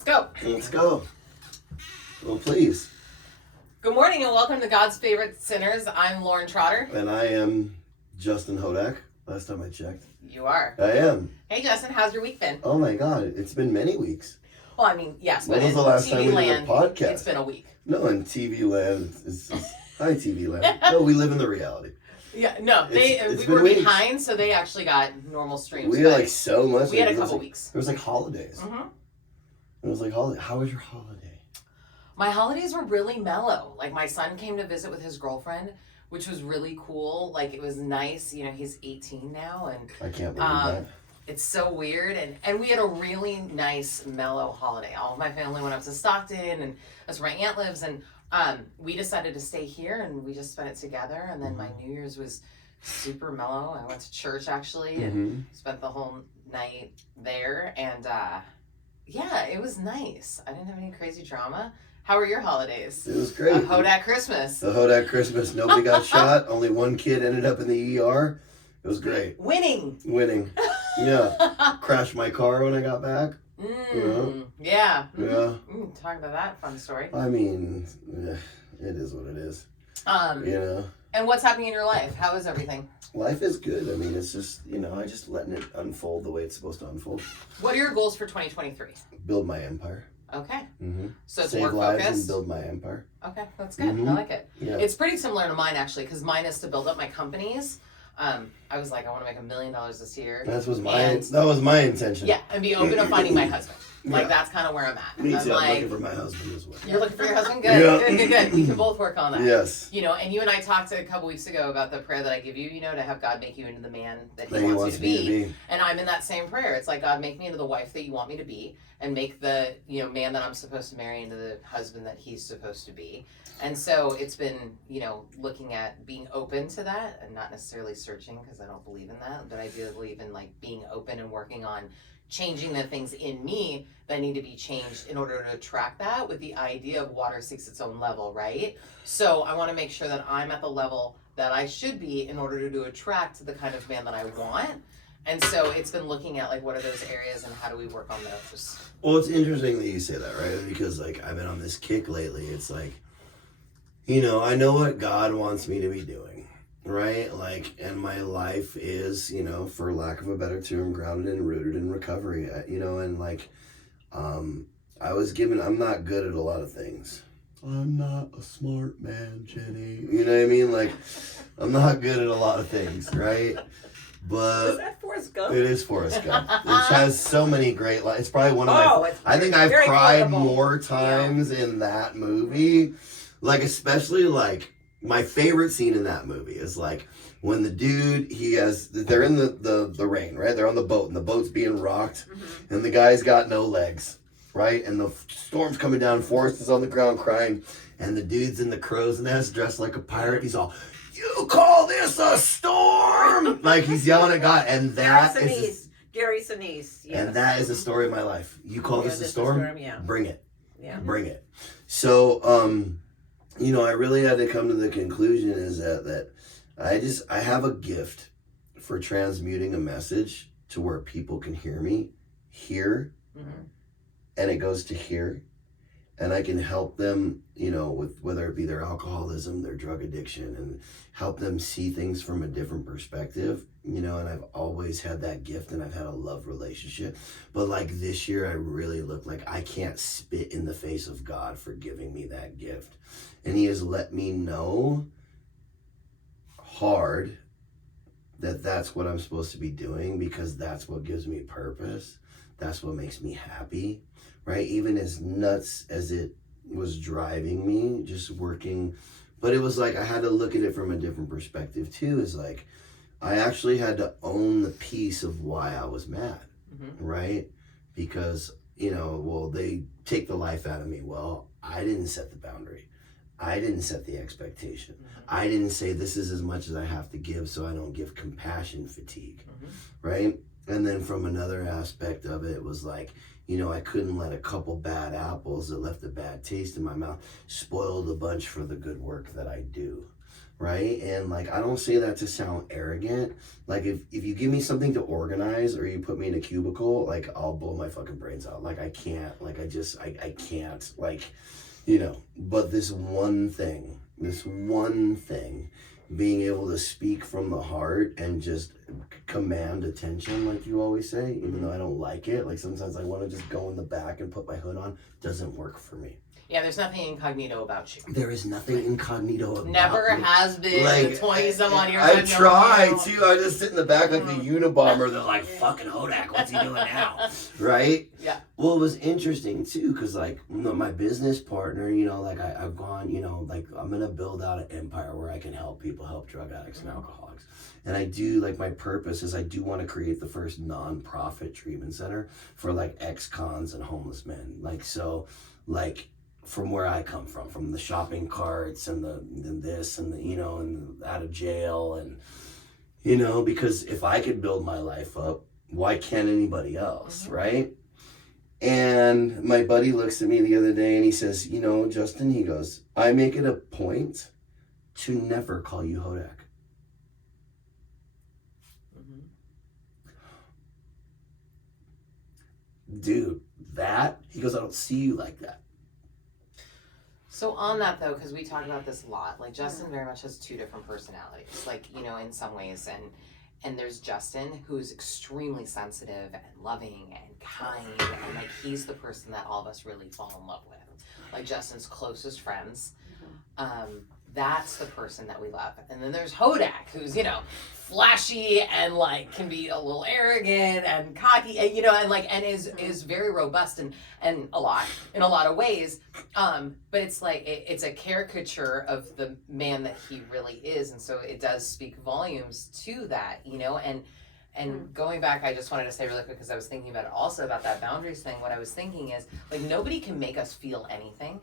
Let's go. Let's go. Well, please. Good morning and welcome to God's Favorite Sinners. I'm Lauren Trotter. And I am Justin Hodak. Last time I checked. You are. I am. Hey, Justin, how's your week been? Oh my God, it's been many weeks. Well, I mean, yes, when but was in the last TV time we land, did a podcast? It's been a week. No, in TV land, it's hi TV land. No, we live in the reality. Yeah, no, we were weeks. behind, so they actually got normal streams. We had like so much. We had a couple weeks. It was like holidays. Mm-hmm. It was like holiday. How was your holiday? My holidays were really mellow. Like, my son came to visit with his girlfriend, which was really cool. Like, it was nice. You know, he's 18 now, and I can't believe that. It's so weird, and we had a really nice, mellow holiday. All of my family went up to Stockton, and that's where my aunt lives, and we decided to stay here, and we just spent it together, and then my New Year's was super mellow. I went to church, actually, and spent the whole night there, and yeah, it was nice. I didn't have any crazy drama. How were your holidays? It was great. A Hodak Christmas. The Hodak Christmas. Nobody got shot. Only one kid ended up in the ER. It was great. Winning. Yeah. Crashed my car when I got back. Yeah. Yeah. Talk about that fun story. I mean, it is what it is. You know. And what's happening in your life? How is everything? Life is good. I mean, it's just, I just letting it unfold the way it's supposed to unfold. What are your goals for 2023? Build my empire. Okay. So it's save work lives focused. And build my empire. Okay, that's good. I like it. Yeah. It's pretty similar to mine, actually, because mine is to build up my companies. I was like, I want to make $1 million this year. That was my intention. Yeah, and be open to finding my husband. Like, that's kind of where I'm at. Me too. I'm looking for my husband as well. You're looking for your husband? Good, Yeah. good. We can both work on that. Yes. And you and I talked a couple weeks ago about the prayer that I give you, to have God make you into the man that he wants you to be. And I'm in that same prayer. It's like, God, make me into the wife that you want me to be, and make the, man that I'm supposed to marry into the husband that he's supposed to be. And so it's been, looking at being open to that and not necessarily searching, because I don't believe in that, but I do believe in like being open and working on changing the things in me that need to be changed in order to attract that, with the idea of water seeks its own level, right? So I want to make sure that I'm at the level that I should be in order to attract the kind of man that I want. And so it's been looking at like, what are those areas and how do we work on those? Well, it's interesting that you say that, right? Because like I've been on this kick lately. It's like, I know what God wants me to be doing, right? Like, and my life is, for lack of a better term, grounded and rooted in recovery, and like, I'm not good at a lot of things. I'm not a smart man, Jenny. You know what I mean? Like, I'm not good at a lot of things, right? But is that Forrest Gump? It is Forrest Gump. It has so many great lines. It's probably one of my... I think I've cried more times in that movie. Like, especially, like, my favorite scene in that movie is, like, when the dude, they're in the rain, right? They're on the boat, and the boat's being rocked, and the guy's got no legs, right? And the storm's coming down, Forrest is on the ground crying, and the dude's in the crow's nest dressed like a pirate. He's all, "You call this a storm?" Like, he's yelling at God, and that is... Gary Sinise, yes. And that is the story of my life. You call this a storm? Yeah. Bring it. Yeah. Bring it. So, I really had to come to the conclusion is that I have a gift for transmuting a message to where people can hear me, and it goes to here, and I can help them, with whether it be their alcoholism, their drug addiction, and help them see things from a different perspective, and I've always had that gift, and I've had a love relationship. But like this year, I really look like I can't spit in the face of God for giving me that gift. And he has let me know hard that that's what I'm supposed to be doing, because that's what gives me purpose. That's what makes me happy, right? Even as nuts as it was driving me, just working. But it was like, I had to look at it from a different perspective too. Is like, I actually had to own the piece of why I was mad, right? Because, they take the life out of me. Well, I didn't set the boundary. I didn't set the expectation. I didn't say this is as much as I have to give so I don't give compassion fatigue, right? And then from another aspect of it, it was like, I couldn't let a couple bad apples that left a bad taste in my mouth spoil the bunch for the good work that I do. right? And like, I don't say that to sound arrogant. Like, if you give me something to organize or you put me in a cubicle, like, I'll blow my fucking brains out. Like, I can't, like, I can't, like, but this one thing, being able to speak from the heart and just command attention, like you always say, even though I don't like it, like sometimes I want to just go in the back and put my hood on, doesn't work for me. Yeah, there's nothing incognito about you. There is nothing incognito about Never me. has been. Like, the 20-some-odd years. I try to. I just sit in the back like the Unabomber. They're like, fucking Hodak, what's he doing now? Right? Yeah. Well, it was interesting too, because like my business partner, like I've gone, like I'm going to build out an empire where I can help people, help drug addicts and alcoholics. And I do, like, my purpose is I do want to create the first non-profit treatment center for like ex-cons and homeless men. Like, so, like, from where I come from the shopping carts and the this and the, and out of jail and, because if I could build my life up, why can't anybody else, right? And my buddy looks at me the other day and he says, Justin, he goes, I make it a point to never call you Hodak. Dude, he goes, I don't see you like that. So on that though, because we talk about this a lot, like Justin very much has two different personalities, like, in some ways, and there's Justin who's extremely sensitive and loving and kind, and like he's the person that all of us really fall in love with, like Justin's closest friends. That's the person that we love. And then there's Hodak, who's, flashy and like can be a little arrogant and cocky, and and is very robust and in a lot of ways. But it's like it's a caricature of the man that he really is, and so it does speak volumes to that, and going back, I just wanted to say really quick, because I was thinking about it also about that boundaries thing. What I was thinking is, like, nobody can make us feel anything,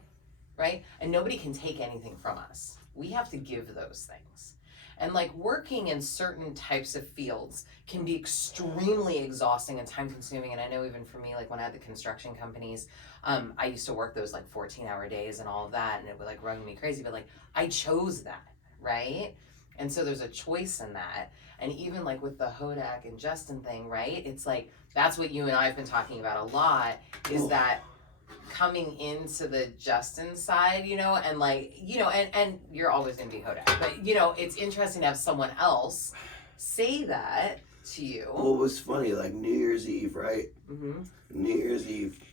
right? And nobody can take anything from us. We have to give those things. And like working in certain types of fields can be extremely exhausting and time consuming. And I know even for me, like when I had the construction companies, I used to work those like 14-hour days and all of that. And it would like run me crazy, but like I chose that, right? And so there's a choice in that. And even like with the Hodak and Justin thing, right? It's like, that's what you and I have been talking about a lot, is that coming into the Justin side, and like, and you're always going to be Hodak, but it's interesting to have someone else say that to you. Well, it was funny, like New Year's Eve, right? Mm-hmm. New Year's Eve,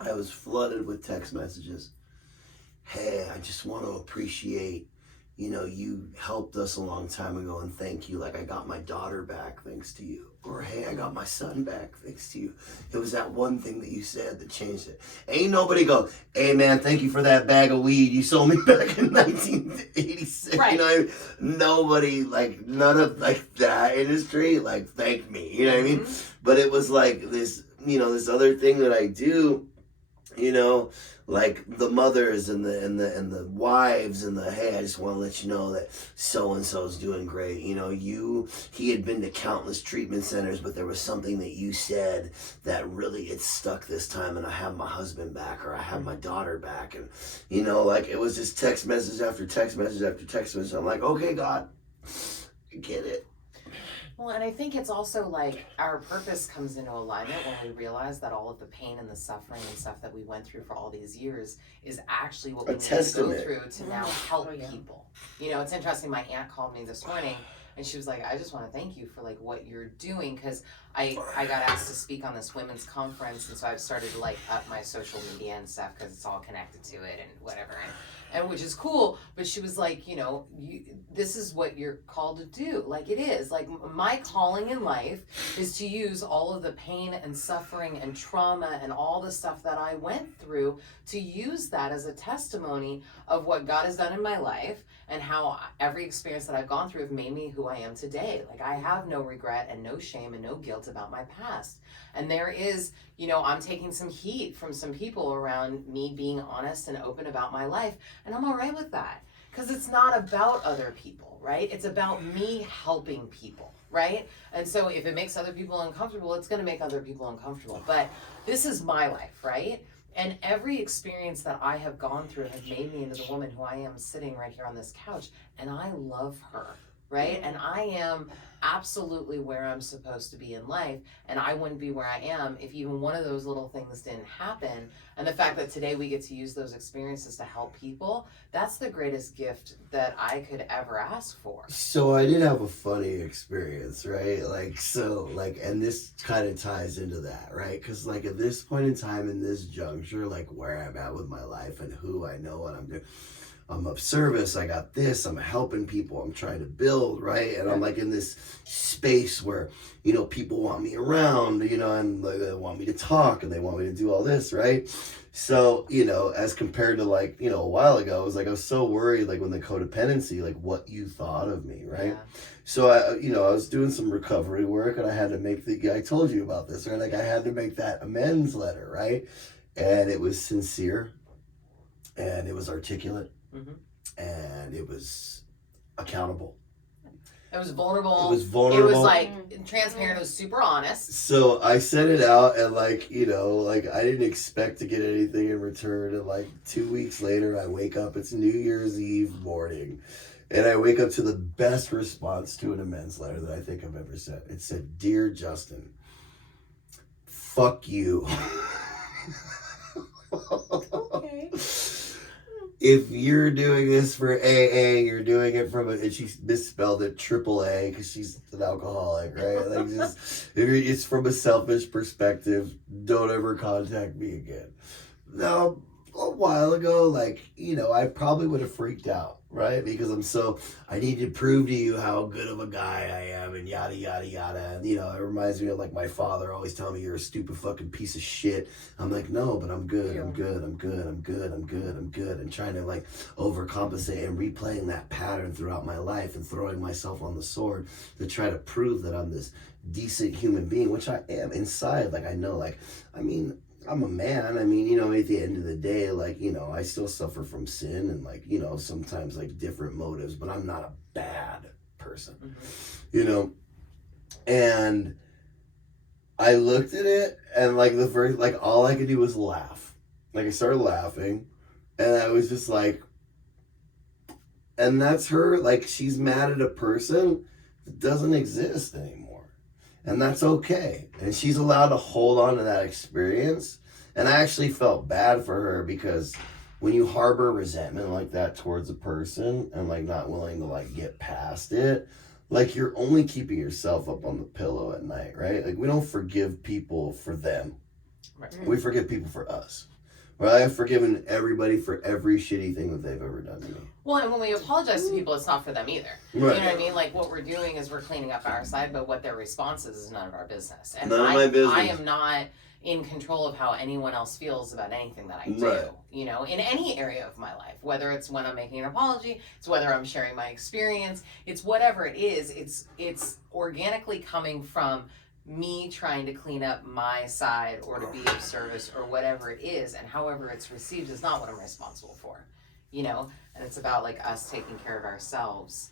I was flooded with text messages. Hey, I just want to appreciate, you helped us a long time ago and thank you. Like, I got my daughter back thanks to you. Or, hey, I got my son back thanks to you. It was that one thing that you said that changed it. Ain't nobody go, hey, man, thank you for that bag of weed you sold me back in 1986. Right. Nobody, like, none of, like, that industry, like, thanked me. You know what I mean? But it was like this, this other thing that I do, like the mothers and the wives and the, hey, I just want to let you know that so-and-so's doing great. He had been to countless treatment centers, but there was something that you said that really, it stuck this time, and I have my husband back, or I have my daughter back. And, like it was just text message after text message after text message. I'm like, okay, God, I get it. Well, and I think it's also like our purpose comes into alignment when we realize that all of the pain and the suffering and stuff that we went through for all these years is actually what we need to go through to now help people. It's interesting. My aunt called me this morning and she was like, I just want to thank you for like what you're doing, because I got asked to speak on this women's conference, and so I've started to like up my social media and stuff because it's all connected to it and whatever. And which is cool, but she was like, this is what you're called to do. Like, it is. Like, my calling in life is to use all of the pain and suffering and trauma and all the stuff that I went through, to use that as a testimony of what God has done in my life and how every experience that I've gone through have made me who I am today. Like, I have no regret and no shame and no guilt about my past. And there is, I'm taking some heat from some people around me being honest and open about my life. And I'm all right with that, because it's not about other people, right? It's about me helping people, right? And so if it makes other people uncomfortable, it's going to make other people uncomfortable. But this is my life, right? And every experience that I have gone through has made me into the woman who I am sitting right here on this couch. And I love her, right? And I am absolutely where I'm supposed to be in life. And I wouldn't be where I am if even one of those little things didn't happen. And the fact that today we get to use those experiences to help people, that's the greatest gift that I could ever ask for. So I did have a funny experience, right? And this kind of ties into that, right? Because like at this point in time, in this juncture, like where I'm at with my life and who I know what I'm doing, I'm of service, I got this, I'm helping people, I'm trying to build, right? And I'm like in this space where, people want me around, and like, they want me to talk and they want me to do all this, right? So, as compared to like, a while ago, I was so worried, like when the codependency, like what you thought of me, right? Yeah. So I was doing some recovery work and I had to I told you about this, right? Like I had to make that amends letter, right? And it was sincere and it was articulate. Mm-hmm. And it was accountable. It was vulnerable. It was like transparent. It was super honest. So I sent it out and I didn't expect to get anything in return. And like 2 weeks later, I wake up. It's New Year's Eve morning. And I wake up to the best response to an amends letter that I think I've ever sent. It said, "Dear Justin, fuck you." Okay. If you're doing this for AA, you're doing it and she misspelled it AAA because she's an alcoholic, right? Like it's from a selfish perspective. Don't ever contact me again. Now, a while ago, I probably would have freaked out, right? Because I need to prove to you how good of a guy I am and yada, yada, yada. And, it reminds me of like my father always telling me you're a stupid fucking piece of shit. I'm like, no, but I'm good. I'm good. And trying to like overcompensate and replaying that pattern throughout my life and throwing myself on the sword to try to prove that I'm this decent human being, which I am inside. Like, I know, I'm a man. at the end of the day, I still suffer from sin and sometimes different motives, but I'm not a bad person, mm-hmm. And I looked at it and the first, all I could do was laugh. I started laughing and I was just like, and that's her, she's mad at a person that doesn't exist anymore. And that's okay. And she's allowed to hold on to that experience. And I actually felt bad for her because when you harbor resentment like that towards a person and not willing to get past it, you're only keeping yourself up on the pillow at night, right? We don't forgive people for them. Right. We forgive people for us. Well, I have forgiven everybody for every shitty thing that they've ever done to me. Well, and when we apologize to people, it's not for them either. Right. You know what I mean? What we're doing is we're cleaning up our side, but what their response is none of our business. And none of my business. I am not in control of how anyone else feels about anything that I do, right. In any area of my life, whether it's when I'm making an apology, it's whether I'm sharing my experience, it's whatever it is, it's organically coming from me trying to clean up my side or to be of service or whatever it is, and however it's received is not what I'm responsible for, and it's about us taking care of ourselves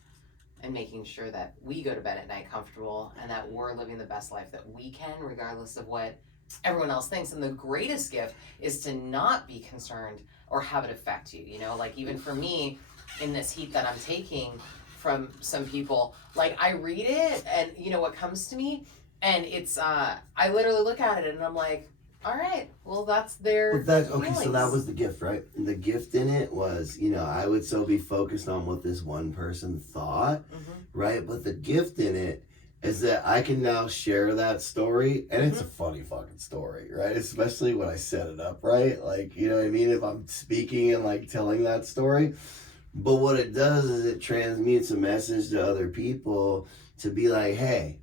and making sure that we go to bed at night comfortable and that we're living the best life that we can, regardless of what everyone else thinks. And the greatest gift is to not be concerned or have it affect you, even for me in this heat that I'm taking from some people, I read it and what comes to me, and it's I literally look at it and I'm like, all right, well, that's their feelings. So that was the gift, right? The gift in it was, I would so be focused on what this one person thought, mm-hmm. right? But the gift in it is that I can now share that story, and it's a funny fucking story, right? Especially when I set it up, right? You know what I mean? If I'm speaking and telling that story. But what it does is it transmutes a message to other people to be like, hey,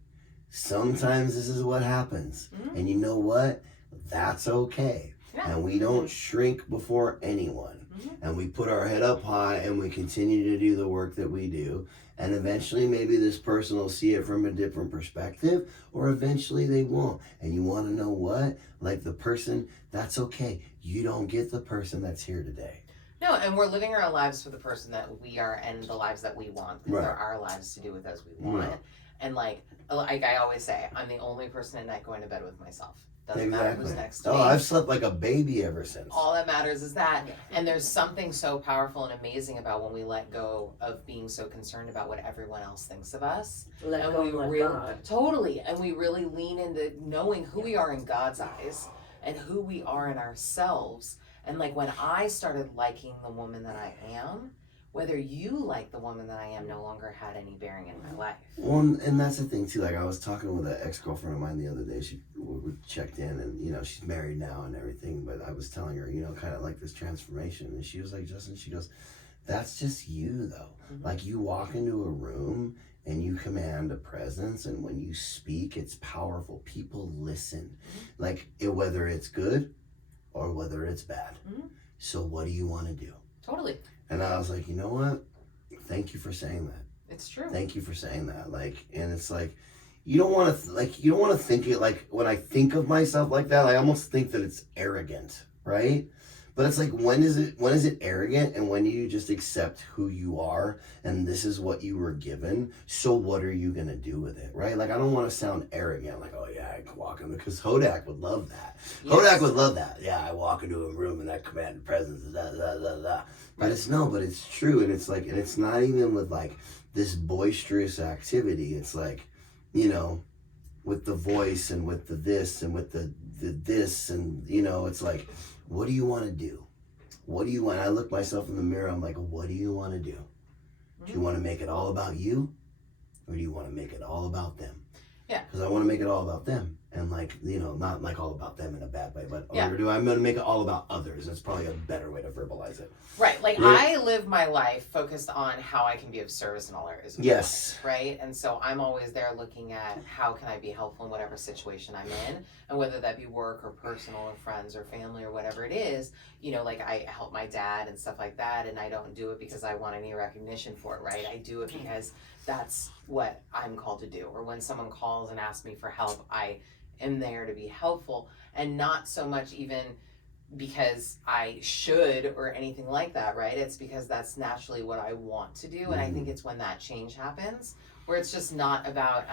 sometimes this is what happens. Mm-hmm. And you know what? That's okay. Yeah. And we don't shrink before anyone. Mm-hmm. And we put our head up high and we continue to do the work that we do. And eventually maybe this person will see it from a different perspective, or eventually they won't. And you want to know what? The person, that's okay. You don't get the person that's here today. No, and we're living our lives for the person that we are and the lives that we want. Because they're our lives to do with as we want. Right. And I always say, I'm the only person at night going to bed with myself. Doesn't matter who's next to me. Oh, I've slept like a baby ever since. All that matters is that. And there's something so powerful and amazing about when we let go of being so concerned about what everyone else thinks of us. Let and go we and let really, God. Totally. And we really lean into knowing who we are in God's eyes and who we are in ourselves. And like when I started liking the woman that I am, whether you like the woman that I am no longer had any bearing in my life. Well, and that's the thing too. Like I was talking with an ex-girlfriend of mine the other day. We checked in, and you know she's married now and everything. But I was telling her, you know, kind of like this transformation, and she was like, Justin, she goes, "That's just you, though. Mm-hmm. Like you walk into a room and you command a presence, and when you speak, it's powerful. People listen, mm-hmm. like whether it's good or whether it's bad. Mm-hmm. So what do you want to do?" Totally. And I was like, you know what? Thank you for saying that. It's true. Thank you for saying that. Like, and it's like, you don't want to you don't want to think it like when I think of myself like that, I almost think that it's arrogant, right? But it's like, when is it arrogant, and when do you just accept who you are and this is what you were given? So what are you gonna do with it, right? Like I don't want to sound arrogant, like, oh yeah, I can walk in, because Hodak would love that. Yes. Hodak would love that. Yeah, I walk into a room and I command the presence. Da, da, da, da. But but it's true, and it's like, and it's not even with like this boisterous activity. It's like, you know, with the voice and with the this and with the this, and you know, it's like, what do you want to do? What do you want? I look myself in the mirror. I'm like, what do you want to do? Do you want to make it all about you, or do you want to make it all about them? Yeah. Because I want to make it all about them, and like, you know, not like all about them in a bad way, but I'm going to make it all about others. That's probably a better way to verbalize it. Right. Like I live my life focused on how I can be of service in all areas of my life, right? And so I'm always there looking at how can I be helpful in whatever situation I'm in, and whether that be work or personal or friends or family or whatever it is, you know, like I help my dad and stuff like that, and I don't do it because I want any recognition for it, right? I do it because that's what I'm called to do. Or when someone calls and asks me for help, I am there to be helpful, and not so much even because I should or anything like that, right? It's because that's naturally what I want to do. And I think it's when that change happens where it's just not about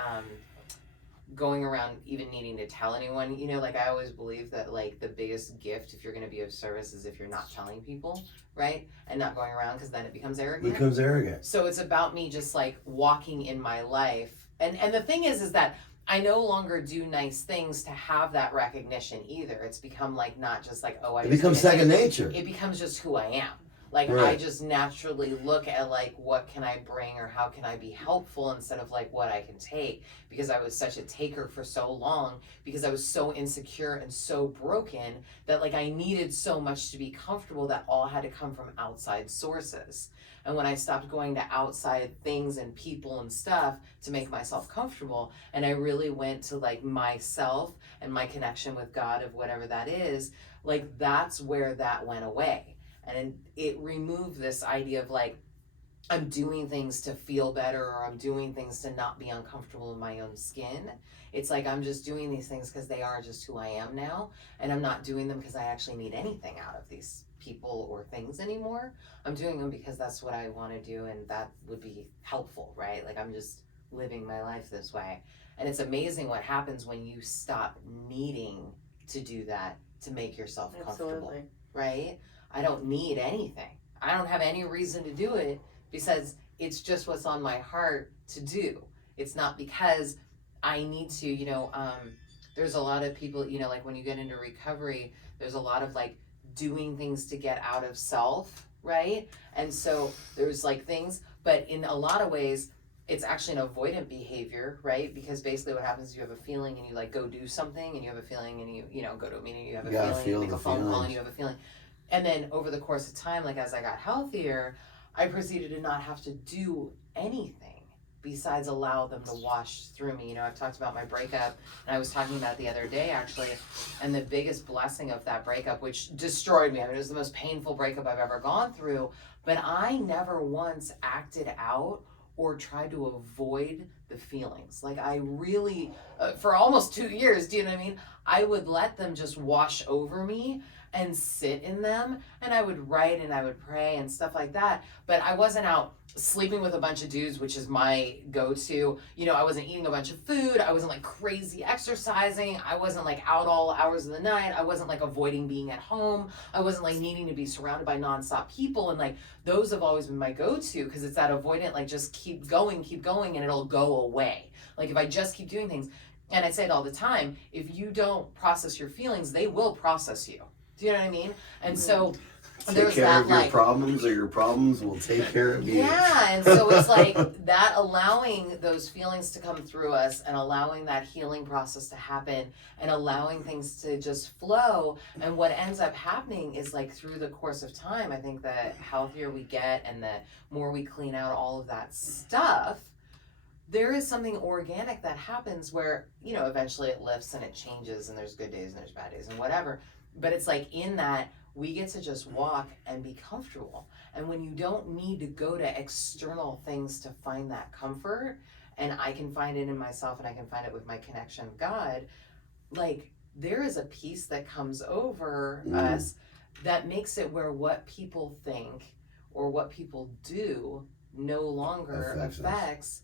going around even needing to tell anyone. You know, like I always believe that like the biggest gift if you're going to be of service is if you're not telling people, right? And not going around, because then it becomes arrogant. So it's about me just like walking in my life. And the thing is that I no longer do nice things to have that recognition either. It's become like not just like, oh, it becomes second nature. It becomes just who I am. Like I just naturally look at like what can I bring or how can I be helpful instead of like what I can take, because I was such a taker for so long, because I was so insecure and so broken that like I needed so much to be comfortable that all had to come from outside sources. And when I stopped going to outside things and people and stuff to make myself comfortable, and I really went to like myself and my connection with God of whatever that is, like that's where that went away. And it removed this idea of like, I'm doing things to feel better, or I'm doing things to not be uncomfortable in my own skin. It's like, I'm just doing these things because they are just who I am now. And I'm not doing them because I actually need anything out of these people or things anymore. I'm doing them because that's what I want to do, and that would be helpful, right? Like I'm just living my life this way. And it's amazing what happens when you stop needing to do that to make yourself comfortable, right? I don't need anything. I don't have any reason to do it because it's just what's on my heart to do. It's not because I need to, you know, there's a lot of people, you know, like when you get into recovery, there's a lot of like doing things to get out of self, right? And so there's like things, but in a lot of ways, it's actually an avoidant behavior, right? Because basically what happens is you have a feeling and you like go do something, and you have a feeling, and you know, go to a meeting, you have a feeling, you make a phone call and you have a feeling. And then over the course of time, like as I got healthier, I proceeded to not have to do anything besides allow them to wash through me. You know, I've talked about my breakup, and I was talking about it the other day actually, and the biggest blessing of that breakup, which destroyed me. I mean, it was the most painful breakup I've ever gone through, but I never once acted out or tried to avoid the feelings. Like I really, for almost 2 years, do you know what I mean? I would let them just wash over me. and sit in them, and I would write and I would pray and stuff like that. But I wasn't out sleeping with a bunch of dudes, which is my go-to. You know, I wasn't eating a bunch of food. I wasn't like crazy exercising. I wasn't like out all hours of the night. I wasn't like avoiding being at home. I wasn't like needing to be surrounded by nonstop people. And like those have always been my go-to, because it's that avoidant, like just keep going, and it'll go away. Like if I just keep doing things, and I say it all the time, if you don't process your feelings, they will process you. Do you know what I mean? And so take care of your problems, or your problems will take care of you. Yeah, and so it's like that, allowing those feelings to come through us and allowing that healing process to happen and allowing things to just flow. And what ends up happening is, like, through the course of time, I think the healthier we get and the more we clean out all of that stuff, there is something organic that happens where, you know, eventually it lifts and it changes, and there's good days and there's bad days and whatever. But it's like in that, we get to just walk and be comfortable. And when you don't need to go to external things to find that comfort, and I can find it in myself and I can find it with my connection with God, like there is a peace that comes over us that makes it where what people think or what people do no longer affects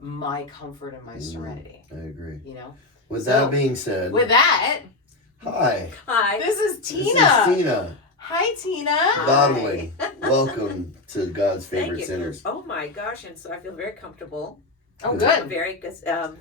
my comfort and my serenity. I agree. You know? With that being said. With that. Hi. This is Tina. This is Tina. Hi, Tina. Bodily. Welcome to God's Favorite Sinners. Oh my gosh, and so I feel very comfortable. Oh, good. Very good.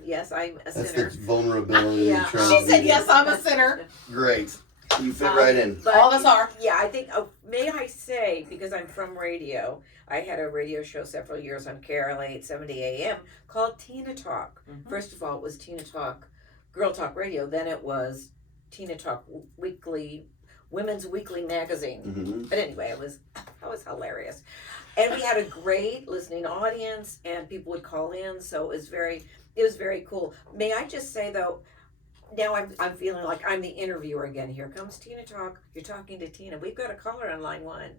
Yes, I'm a sinner. That's the vulnerability. Yeah. She said, yes, I'm a sinner. Great. You fit right in. All of us are. Yeah, I think, may I say, because I'm from radio, I had a radio show several years on KRLA 870 AM called Tina Talk. Mm-hmm. First of all, it was Tina Talk, Girl Talk Radio. Then it was Tina Talk Weekly, Women's Weekly magazine. Mm-hmm. But anyway, that was hilarious. And we had a great listening audience, and people would call in, so it was very cool. May I just say, though, now I'm feeling like I'm the interviewer again. Here comes Tina Talk. You're talking to Tina. We've got a caller on line 1.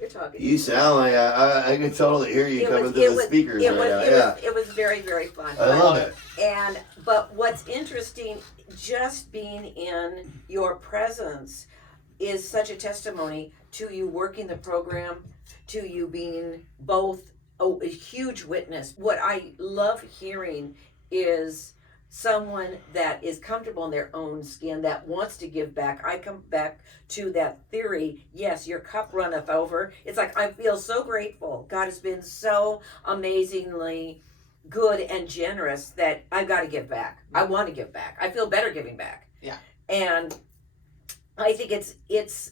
You're talking. You sound like I can totally hear you coming through the speakers right now. It was very, very fun. I love it. But what's interesting, just being in your presence is such a testimony to you working the program, to you being both a huge witness. What I love hearing is someone that is comfortable in their own skin, that wants to give back. I come back to that theory, yes, your cup runneth over. It's like, I feel so grateful. God has been so amazingly good and generous that I've got to give back. I want to give back. I feel better giving back. Yeah. And I think it's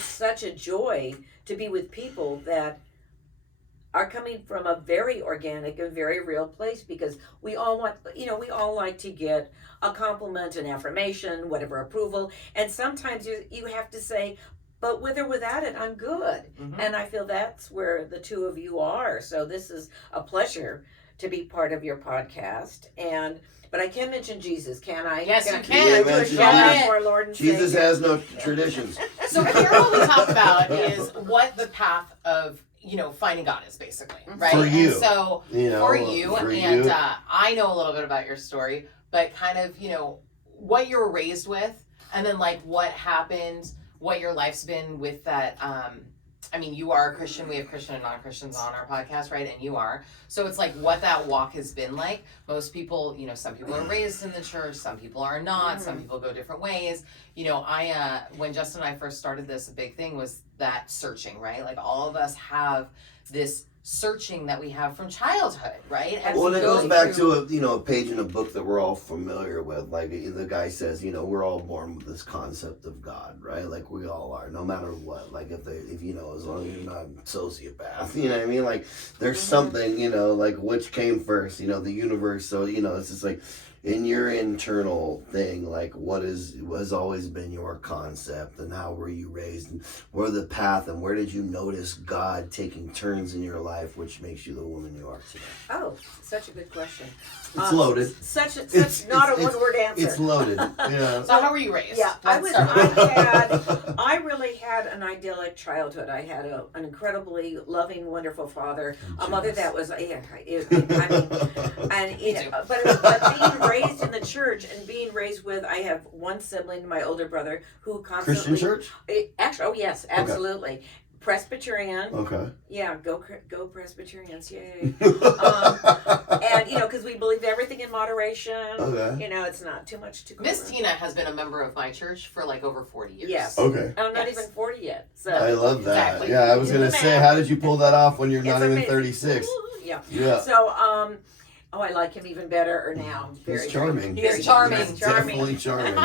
such a joy to be with people that are coming from a very organic and very real place, because we all like to get a compliment, an affirmation, whatever, approval. And sometimes you have to say, but with or without it, I'm good. Mm-hmm. And I feel that's where the two of you are. So this is a pleasure to be part of your podcast. But I can mention Jesus, can I? Yes, you can. Do a shout for Lord and Jesus Savior. has no traditions. So here what we talk about is what the path of, finding God is, basically, right? For you. And so for you. I know a little bit about your story, but kind of, what you were raised with, and then like what happened, what your life's been with that. You are a Christian. We have Christian and non-Christians on our podcast, right? And you are. So it's like what that walk has been like. Most people, some people are raised in the church. Some people are not. Some people go different ways. When Justin and I first started this, a big thing was that searching, right? Like all of us have this searching that we have from childhood, right? And it goes back to a page in a book that we're all familiar with. Like the guy says, we're all born with this concept of God, right? Like we all are, no matter what. Like if as long as you're not a sociopath, you know what I mean? Like there's something, like which came first, the universe. So it's just like in your internal thing, like what has always been your concept, and how were you raised, and where the path, and where did you notice God taking turns in your life, which makes you the woman you are today? Oh, such a good question. It's loaded. It's not a one-word answer. It's loaded. Yeah. So how were you raised? Yeah, I really had an idyllic childhood. I had an incredibly loving, wonderful father, a mother that was, but being raised in the church and being raised with, I have one sibling, my older brother, who constantly. Christian church? Actually, oh yes, absolutely. Okay. Presbyterian. Okay. Yeah, go Presbyterians, yay. And, because we believe everything in moderation. Okay. It's not too much to go Miss Tina has been a member of my church for like over 40 years. Yes. Okay. I'm not even 40 yet. So. I love that. Exactly. Yeah, I was going to say, how did you pull that off when you're not even amazing. 36? Yeah. Yeah. So, I like him even better now. He's charming. He's charming. He's definitely charming.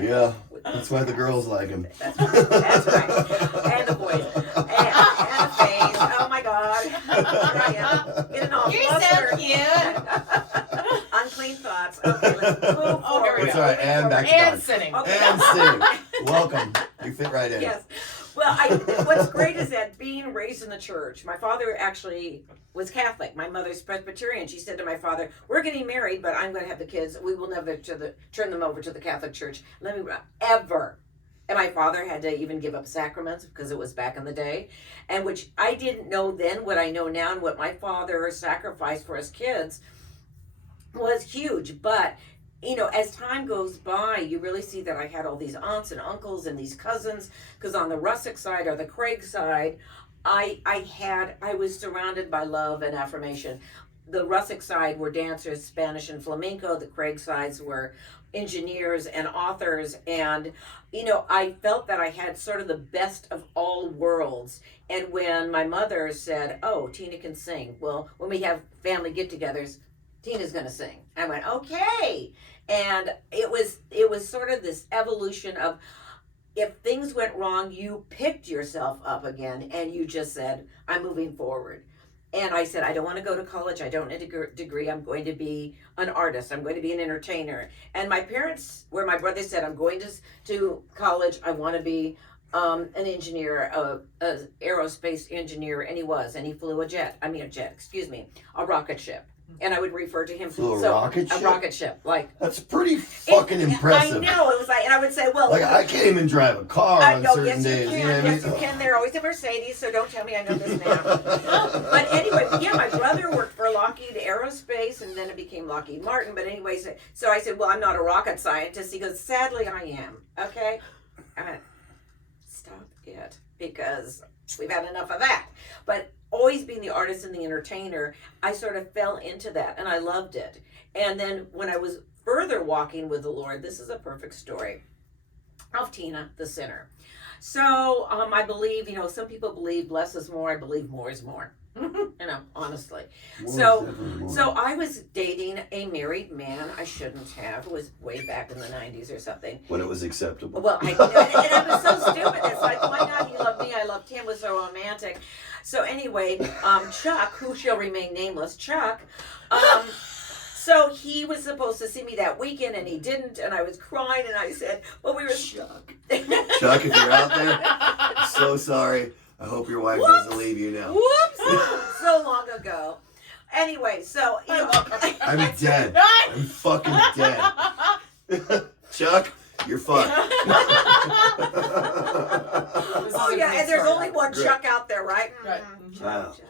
Yeah. That's why the girls like him. That's right. And the boys. And the face. Oh my God. Here I am. Getting all You're so cute. Unclean thoughts. Okay, let's move forward. Oh, here we That's go. all right. And back to And God. sitting. Okay. And sitting. Welcome. You fit right in. Yes. Well, what's great is that being raised in the church, my father actually was Catholic. My mother's Presbyterian. She said to my father, "We're getting married, but I'm going to have the kids. We will never turn them over to the Catholic Church. Ever." And my father had to even give up sacraments because it was back in the day, and which I didn't know then. What I know now, and what my father sacrificed for his kids was huge. But as time goes by, you really see that I had all these aunts and uncles and these cousins, because on the Russek side or the Craig side, I was surrounded by love and affirmation. The Russek side were dancers, Spanish and flamenco. The Craig sides were engineers and authors. And, I felt that I had sort of the best of all worlds. And when my mother said, "Oh, Tina can sing. Well, when we have family get-togethers, Tina's going to sing." I went, okay. And it was sort of this evolution of, if things went wrong, you picked yourself up again and you just said, "I'm moving forward." And I said, "I don't want to go to college. I don't need a degree. I'm going to be an artist. I'm going to be an entertainer." And my parents, where my brother said, "I'm going to college. I want to be an engineer, a aerospace engineer," and he was, and he flew a rocket ship. And I would refer to him. Flew a rocket ship? A rocket ship, like. That's pretty fucking impressive. I know, it was like, and I would say, well. Like, I can't even drive a car on certain days. Yes, you can. They're always a Mercedes, so don't tell me I know this now. But anyway, yeah, my brother worked for Lockheed Aerospace, and then it became Lockheed Martin. But anyway, so I said, "Well, I'm not a rocket scientist." He goes, "Sadly, I am." Okay? I went, stop it, because we've had enough of that. But always being the artist and the entertainer, I sort of fell into that, and I loved it. And then when I was further walking with the Lord, this is a perfect story of Tina, the sinner. So I believe, some people believe less is more. I believe more is more. Honestly. So I was dating a married man. I shouldn't have. It was way back in the 90s or something. When it was acceptable. Well, and it was so stupid. It's like, why not? He loved me. I loved him. It was so romantic. So anyway, Chuck, who shall remain nameless, Chuck, so he was supposed to see me that weekend, and he didn't, and I was crying, and I said, well, we were... Chuck, if you're out there, I'm so sorry. I hope your wife doesn't leave you now. Whoops! So long ago. Anyway, so, I'm dead. I'm fucking dead. Chuck, you're fucked. Oh, yeah, and there's only one Chuck out there, right? Right. Wow. Chuck.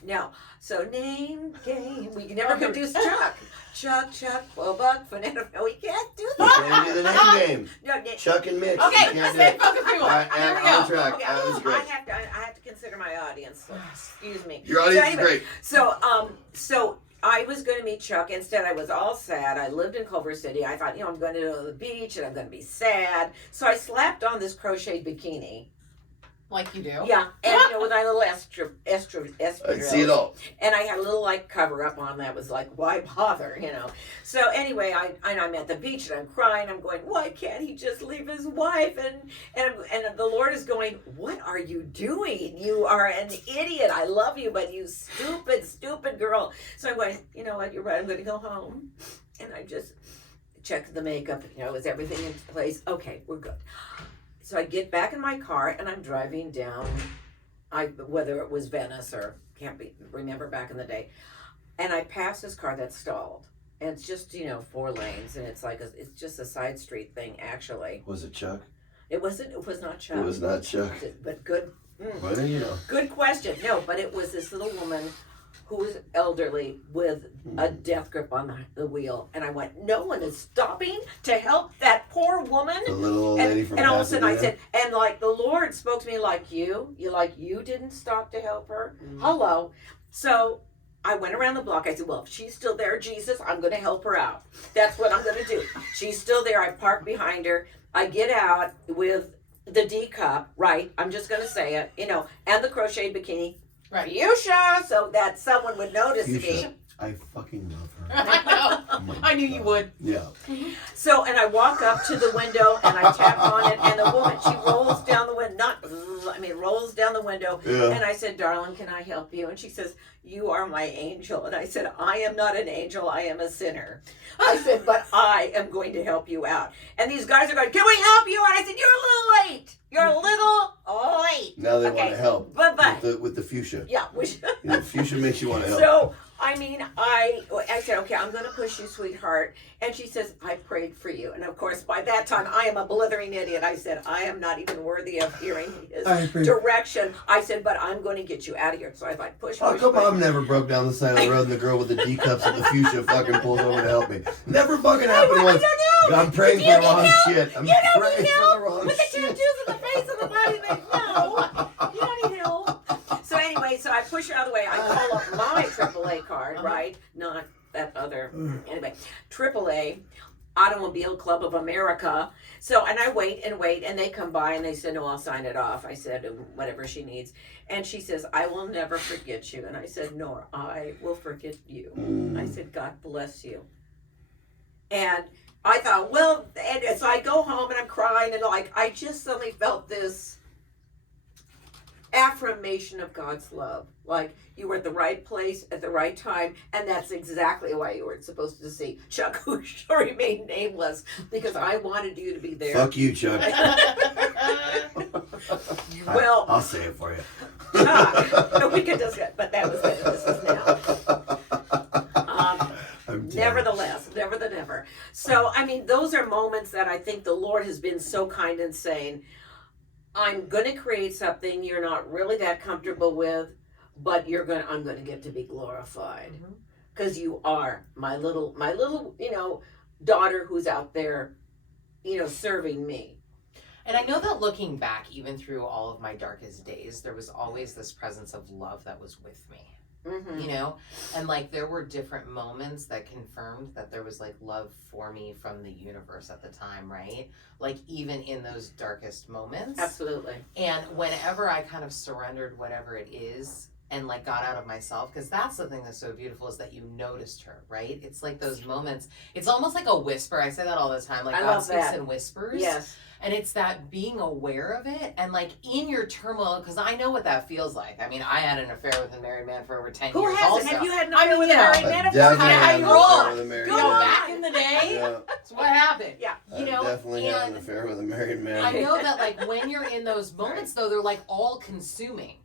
No, so name, game, we can never confuse Chuck. Chuck, Buck, Fernando. No, we can't do You that. can't do the name game. No, Chuck and Mitch. Okay, You can't do stay it. focused, people. All right, Here we on go. track. Okay, That was great. I have to consider my audience. So excuse me. Your audience So is great. So I was going to meet Chuck. Instead, I was all sad. I lived in Culver City. I thought, I'm going to go to the beach and I'm going to be sad. So I slapped on this crocheted bikini. Like you do. Yeah, and with my little espadrille. I see it all. And I had a little cover up on that was like, why bother, So anyway, I'm at the beach and I'm crying. I'm going, why can't he just leave his wife? And the Lord is going, what are you doing? You are an idiot. I love you, but you stupid girl. So I'm going, you know what? You're right. I'm going to go home. And I just checked the makeup. Is everything in place? Okay, we're good. So I get back in my car and I'm driving down, whether it was Venice or remember back in the day, and I pass this car that's stalled, and it's just 4 lanes, and it's like it's just a side street thing actually. Was it Chuck? It was not Chuck. It was not Chuck. But good. Well, you know. Good question. No, but it was this little woman who was elderly with a death grip on the wheel. And I went, no one is stopping to help that poor woman. The little old lady from And all of a sudden I Pasadena. said, and like the Lord spoke to me like you didn't stop to help her. Hello. So I went around the block. I said, well, if she's still there, Jesus, I'm going to help her out. That's what I'm going to do. She's still there. I park behind her. I get out with the D cup, right? I'm just going to say it, and the crocheted bikini. Right. Fuchsia, so that someone would notice Fuchsia. me. I fucking love her. I know. Oh my I knew you God. would. Yeah. So, and I walk up to the window and I tap on it, and the woman, she rolls down the window, rolls down the window. Yeah. And I said, darling, can I help you? And she says, you are my angel. And I said, I am not an angel, I am a sinner. I said, but I am going to help you out. And these guys are going, can we help you? And I said, you're a little late. You're a little late. Now they want to help. But with the fuchsia. yeah, Fuchsia makes you want to help. So, I mean, I said, okay, I'm going to push you, sweetheart. And she says, I prayed for you. And of course, by that time, I am a blithering idiot. I said, I am not even worthy of hearing his direction. I said, but I'm going to get you out of here. So I like push. How come I've never broke down the side of the road and the girl with the D cups and the fuchsia fucking pulls over to help me? Never fucking happened once. I don't know. I'm praying for the wrong shit. I'm You don't praying need for help the wrong with the shit. tattoos on the face of the body. No, you don't need help. So anyway, so I push her out of the way. I call up my AAA card, right? Not that other. Anyway, AAA, Automobile Club of America. So, and I wait, and they come by and they said, no, I'll sign it off. I said, whatever she needs. And she says, I will never forget you. And I said, nor I will forget you. I said, God bless you. And I thought, well, and so I go home and I'm crying and like, I just suddenly felt this affirmation of God's love. Like, you were at the right place at the right time, and that's exactly why you were supposed to see Chuck, who shall remain nameless, because I wanted you to be there. Fuck you, Chuck. Well, I'll say it for you. No, we could discuss, but that was it. This is now. Nevertheless, never the never. So, I mean, those are moments that I think the Lord has been so kind in saying, I'm going to create something you're not really that comfortable with, but I'm going to get to be glorified, because you are my little, daughter who's out there, serving me. And I know that looking back, even through all of my darkest days, there was always this presence of love that was with me. And like there were different moments that confirmed that there was like love for me from the universe at the time, right? Like even in those darkest moments. Absolutely. And whenever I kind of surrendered whatever it is and like got out of myself, because that's the thing that's so beautiful, is that you noticed her, right? It's like those moments, it's almost like a whisper. I say that all the time, like God speaks in whispers. Yes. And it's that being aware of it, and like in your turmoil, because I know what that feels like. I mean, I had an affair with a married man for over 10 Who years. hasn't? Also. Have you had an affair with a married man? Definitely how had you an roll. affair with a married You know, man. back in the day, Yeah. that's what happened. Yeah. You know, definitely had an affair with a married man. I know that like when you're in those moments though, they're like all consuming.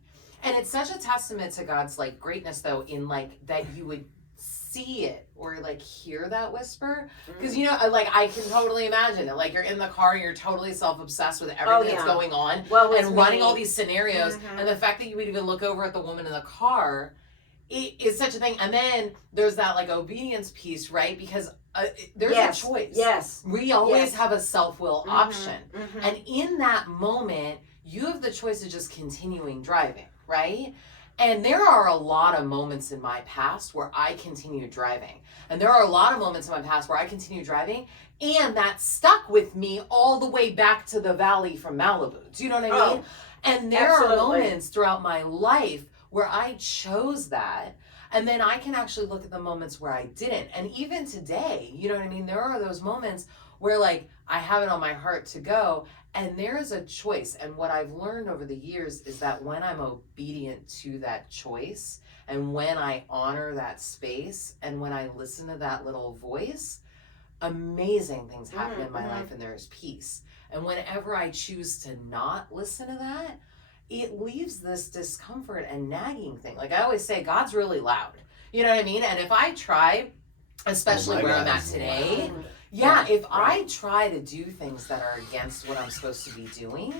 And it's such a testament to God's like greatness though, in like that you would see it or like hear that whisper, because like I can totally imagine it. Like you're in the car and you're totally self-obsessed with everything that's going on, and running all these scenarios, and the fact that you would even look over at the woman in the car, it is such a thing. And then there's that like obedience piece, right? Because there's a choice. Yes, we always have a self-will option, and in that moment you have the choice of just continuing driving, right? And there are a lot of moments in my past where I continue driving. And there are a lot of moments in my past where I continue driving, and that stuck with me all the way back to the valley from Malibu. Do you know what I mean? And there are moments throughout my life where I chose that. And then I can actually look at the moments where I didn't. And even today, you know what I mean? There are those moments where like I have it on my heart to go, and there is a choice. And what I've learned over the years is that when I'm obedient to that choice, and when I honor that space, and when I listen to that little voice, amazing things happen in my life, and there's peace. And whenever I choose to not listen to that, it leaves this discomfort and nagging thing. Like I always say, God's really loud. You know what I mean? And if I try, especially where I'm at today, Yeah, if I try to do things that are against what I'm supposed to be doing,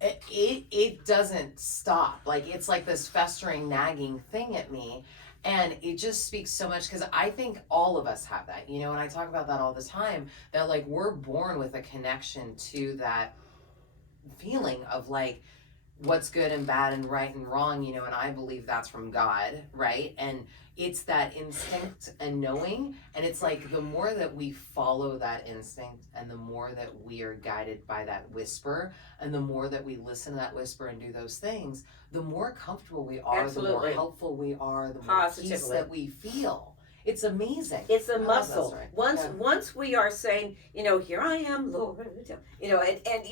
it doesn't stop. Like, it's like this festering, nagging thing at me. And it just speaks so much, because I think all of us have that, you know, and I talk about that all the time, that like we're born with a connection to that feeling of like what's good and bad and right and wrong, you know, and I believe that's from God, right? And it's that instinct and knowing, and it's like the more that we follow that instinct and the more that we are guided by that whisper and the more that we listen to that whisper and do those things, the more comfortable we are, Absolutely. the more helpful we are, the more peace that we feel. It's amazing. It's a muscle. Right. Once we are saying, you know, here I am, Lord, you know, and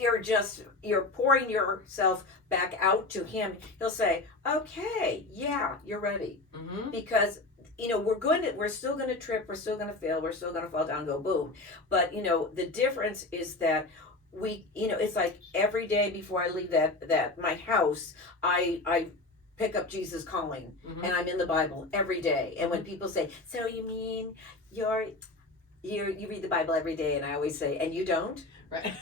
you're pouring yourself back out to him, he'll say, okay, yeah, you're ready. Mm-hmm. Because, you know, we're still gonna trip, we're still gonna fail, we're still gonna fall down, go boom. But, you know, the difference is that we, you know, it's like every day before I leave that my house, I pick up Jesus Calling, Mm-hmm. and I'm in the Bible every day. And when people say, so you mean you read the Bible every day, and I always say, and you don't? Right.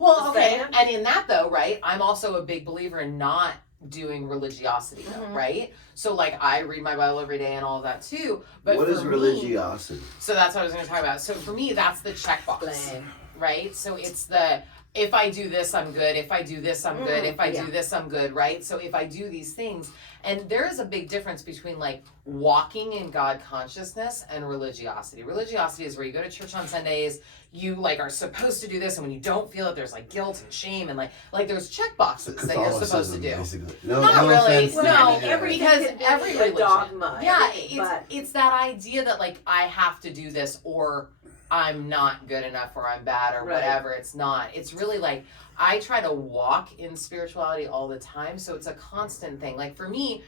Well, okay, Sam? and in that though, right, I'm also a big believer in not doing religiosity though, Mhm. right? So like I read my Bible every day and all of that too. But what for is me- religiosity? So that's what I was going to talk about. So for me, that's the checkbox, Blame. right? So it's the, if I do this, I'm good. If I do this, I'm good. If I yeah. do this, I'm good, right? So if I do these things, and there is a big difference between like walking in God consciousness and religiosity. Religiosity is where you go to church on Sundays, you like are supposed to do this, and when you don't feel it, there's like guilt and shame and like there's check boxes that you're supposed to do. Basically. No, Not no really. offense No, to I mean, you. everything because can be every a religion, dogma. yeah, but it's that idea that like I have to do this or I'm not good enough or I'm bad or Right. whatever. It's not. It's really like I try to walk in spirituality all the time, so it's a constant thing. Like for me,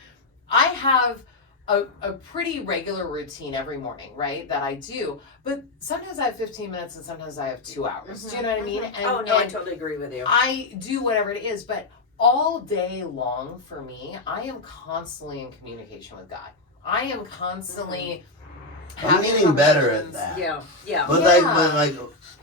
I have a pretty regular routine every morning, right? That I do, but sometimes I have 15 minutes and sometimes I have 2 hours. Do you know what I mean? And, oh no, I and totally agree with you. I do whatever it is, but all day long for me, I am constantly in communication with God. I am constantly I'm having getting better at conversations. that. Yeah. But Yeah. like,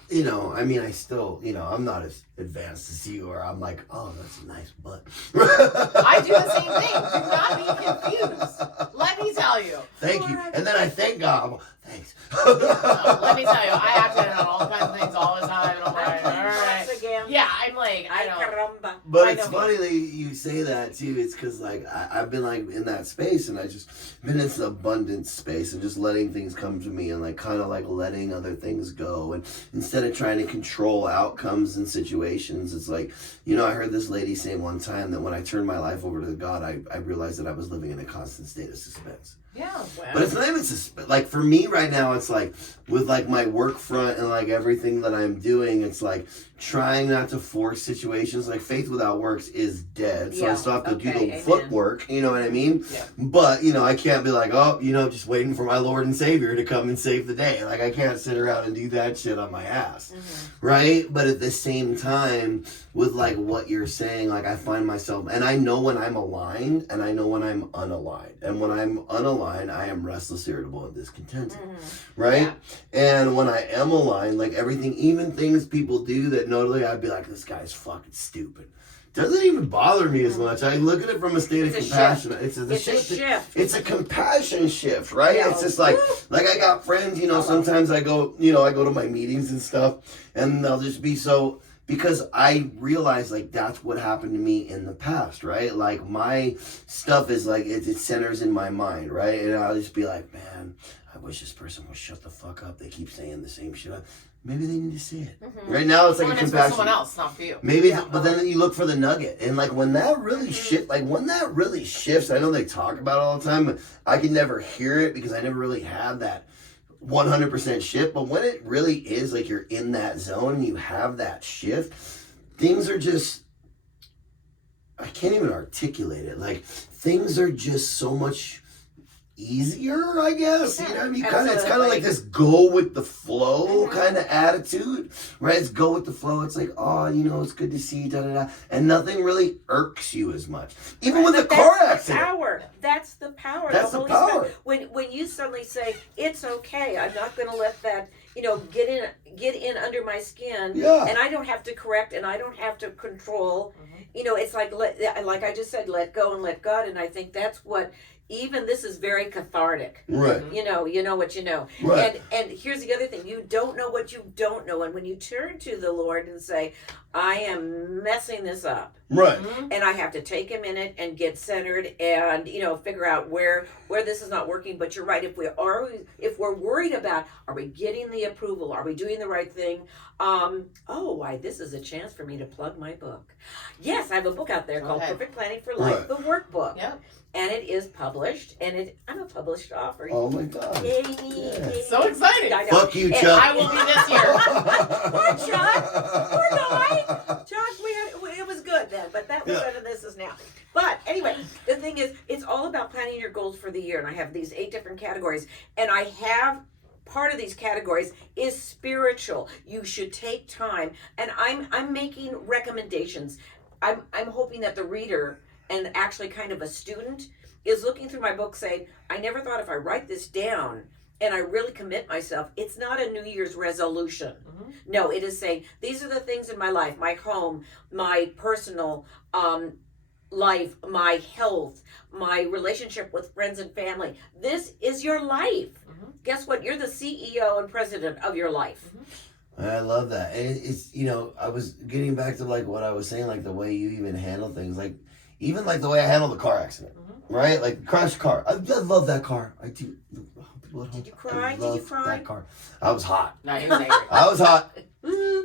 you know, I mean, I still, you know, I'm not as advanced as you are. I'm like, oh, that's a nice butt. I do the same thing. Do not be confused. Let me tell you. Thank you. And then I thank God. Thanks. Let me tell you, I have to on all kinds of things all the time. And I'm like, all right. Again. Yeah, I'm like, I Ay, don't. caramba. But I it's know. funny that you say that too. It's because like I've been like in that space, and I just been in this abundance space and just letting things come to me and like kind of like letting other things go. And instead of trying to control outcomes and situations, it's like, you know, I heard this lady say one time that when I turned my life over to God, I realized that I was living in a constant state of suspense. Yeah. But it's not even like for me right now, it's like with like my work front and like everything that I'm doing, it's like trying not to force situations. Like faith without works is dead. So I Yeah, still have to do the amen. footwork, you know what I mean? Yeah. But, you know, I can't be like, oh, you know, just waiting for my Lord and Savior to come and save the day. Like I can't sit around and do that shit on my ass. Mm-hmm. Right? But at the same time, with like what you're saying, like I find myself, and I know when I'm aligned and I know when I'm unaligned. And when I'm unaligned, I am restless, irritable, and discontented. Mm-hmm. Right? Yeah. And when I am aligned, like everything, even things people do that normally I'd be like, this guy's fucking stupid. Doesn't even bother me as much. I look at it from a state of It's a compassion. shift. It's a It's a shift. shift. It's a compassion shift, right? Yeah. It's just like I got friends, you know, sometimes I go to my meetings and stuff, and they'll just be so, because I realize like that's what happened to me in the past, right? Like my stuff is like, it centers in my mind, right? And I'll just be like, man, I wish this person would shut the fuck up. They keep saying the same shit. Maybe they need to see it. Mm-hmm. Right now, it's like Well, a and it's for compassion. someone else, not for you. Maybe, Yeah. but then you look for the nugget, and like when that really shifts. I know they talk about it all the time, but I can never hear it because I never really had that 100% shift. But when it really is like you're in that zone, you have that shift. Things are just, I can't even articulate it. Like things are just so much easier, I guess. Yeah, You know what I mean? absolutely. It's kind of like this go with the flow kind of attitude, right? It's go with the flow. It's like, oh, you know, it's good to see you, da da da, and nothing really irks you as much, even with a car accident. That's the power. That's the power. Spirit. When you suddenly say it's okay, I'm not going to let that, you know, get in under my skin, and I don't have to correct, and I don't have to control. You know, it's like like I just said, let go and let God, and I think that's what. Even this is very cathartic. Right. You know what you know. Right. And here's the other thing. You don't know what you don't know. And when you turn to the Lord and say, I am messing this up. Right. And I have to take a minute and get centered and, you know, figure out where this is not working. But you're right. If we're worried about, are we getting the approval? Are we doing the right thing? This is a chance for me to plug my book. Yes, I have a book out there called Perfect Planning for Life, the workbook. Yep. And it is published, and I'm a published author. Oh my God! Yay! So exciting! Fuck you, Chuck. I will be this year. Poor Chuck. Poor guy. Chuck, it was good then, but that was better than this is now. But anyway, the thing is, it's all about planning your goals for the year, and I have these 8 different categories, and I have. Part of these categories is spiritual. You should take time, and I'm making recommendations. I'm hoping that the reader and actually kind of a student is looking through my book saying, I never thought if I write this down and I really commit myself, it's not a New Year's resolution. No, it is saying, these are the things in my life, my home, my personal life, my health, my relationship with friends and family. This is your life. Guess what? You're the CEO and president of your life. I love that. And it's, you know, I was getting back to like what I was saying, like the way you even handle things, like even like the way I handled the car accident, right? Like crashed car. I love that car. I do. Did you cry? Did you cry? That car. I was hot. No, he was angry. I was hot.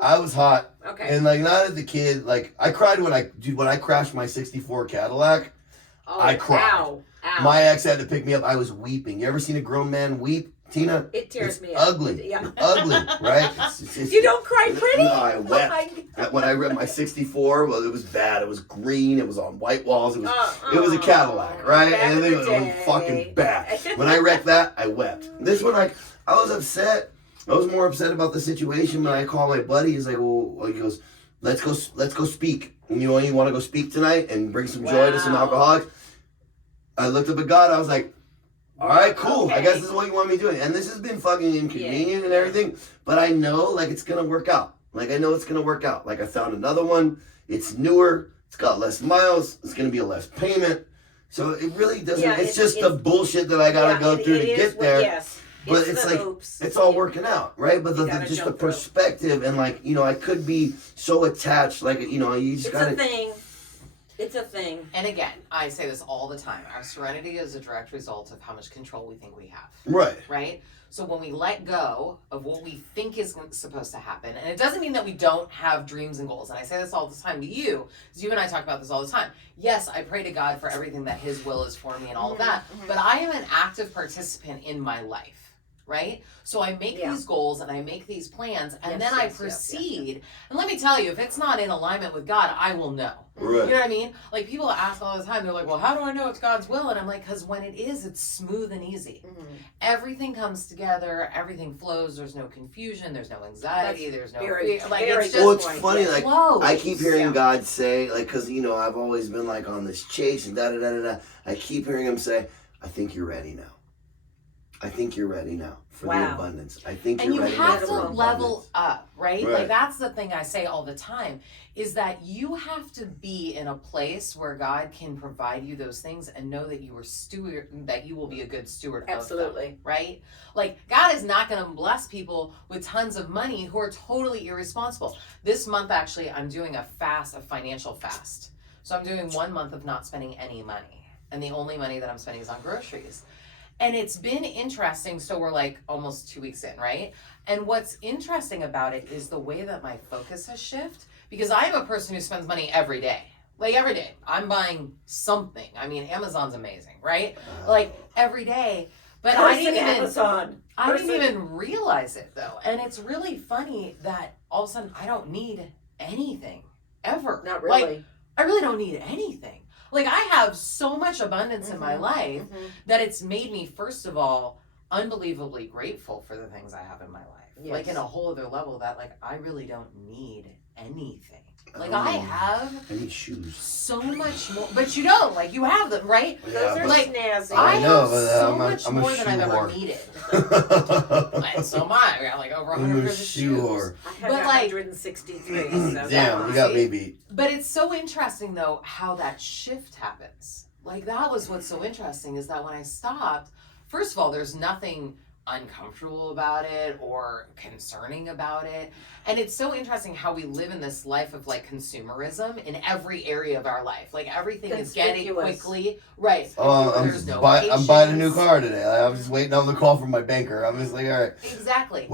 I was hot. Okay. And like not as a kid, like I cried when I crashed my '64 Cadillac. I cried. Ow. My ex had to pick me up. I was weeping. You ever seen a grown man weep? Tina, it tears me up. Ugly. Yeah. Ugly, right? You don't cry pretty? No, I wept. When I read my 64, well, it was bad. It was green. It was on white walls. It was a Cadillac, right? And it was fucking bad. When I wrecked that, I wept. This one, like, I was upset. I was more upset about the situation when I called my buddy. He's like, well, he goes, let's go speak. And you want to go speak tonight and bring some joy to some alcoholics? I looked up at God. I was like, all right, cool. Okay. I guess this is what you want me doing. And this has been fucking inconvenient and everything, but I know, like, it's going to work out. Like, I know it's going to work out. Like, I found another one. It's newer. It's got less miles. It's going to be a less payment. So it really doesn't, it's just the bullshit that I got to go through to get there. Yes. But it's like, it's all working out, right? But just the perspective and, like, you know, I could be so attached. Like, you know, you just got to. It's a thing. It's a thing. And again, I say this all the time. Our serenity is a direct result of how much control we think we have. Right. Right? So when we let go of what we think is supposed to happen, and it doesn't mean that we don't have dreams and goals. And I say this all the time to you, because you and I talk about this all the time. Yes, I pray to God for everything that His will is for me and all of that. But I am an active participant in my life. Right? So I make these goals and I make these plans and then I proceed. And let me tell you, if it's not in alignment with God, I will know. Right. You know what I mean? Like people ask all the time, they're like, well, how do I know it's God's will? And I'm like, because when it is, it's smooth and easy. Everything comes together, everything flows, there's no confusion, there's no anxiety, there's no fear. Like, it's just, well, it's funny, like, flows. I keep hearing God say, like, because, you know, I've always been, like, on this chase and da-da-da-da-da. I keep hearing Him say, I think you're ready now. I think you're ready now for the abundance. I think you're ready now for abundance. And you have to level up, right? Like that's the thing I say all the time is that you have to be in a place where God can provide you those things and know that you will be a good steward of them, right? Like God is not going to bless people with tons of money who are totally irresponsible. This month actually I'm doing a financial fast. So I'm doing 1 month of not spending any money. And the only money that I'm spending is on groceries. And it's been interesting. So we're like almost 2 weeks in, right? And what's interesting about it is the way that my focus has shifted. Because I am a person who spends money every day. Like every day. I'm buying something. I mean, Amazon's amazing, right? Like every day. But I didn't even realize it though. And it's really funny that all of a sudden I don't need anything ever. Not really. Like, I really don't need anything. Like, I have so much abundance in my life that it's made me, first of all, unbelievably grateful for the things I have in my life. Yes. Like, in a whole other level that, like, I really don't need anything. Like, I have any shoes. So much more, but you don't. Like, you have them, right? Those are like snazzy. I have so much more than I've ever needed. And so am I. I got like over 100 pairs of shoes. I have 163. So damn, you got me beat. But it's so interesting, though, how that shift happens. Like, that was what's so interesting, is that when I stopped, first of all, there's nothing uncomfortable about it or concerning about it. And it's so interesting how we live in this life of like consumerism in every area of our life. Like, everything is getting quickly. Right. I'm buying a new car today. I'm just waiting on the call from my banker. I'm just like, all right. Exactly.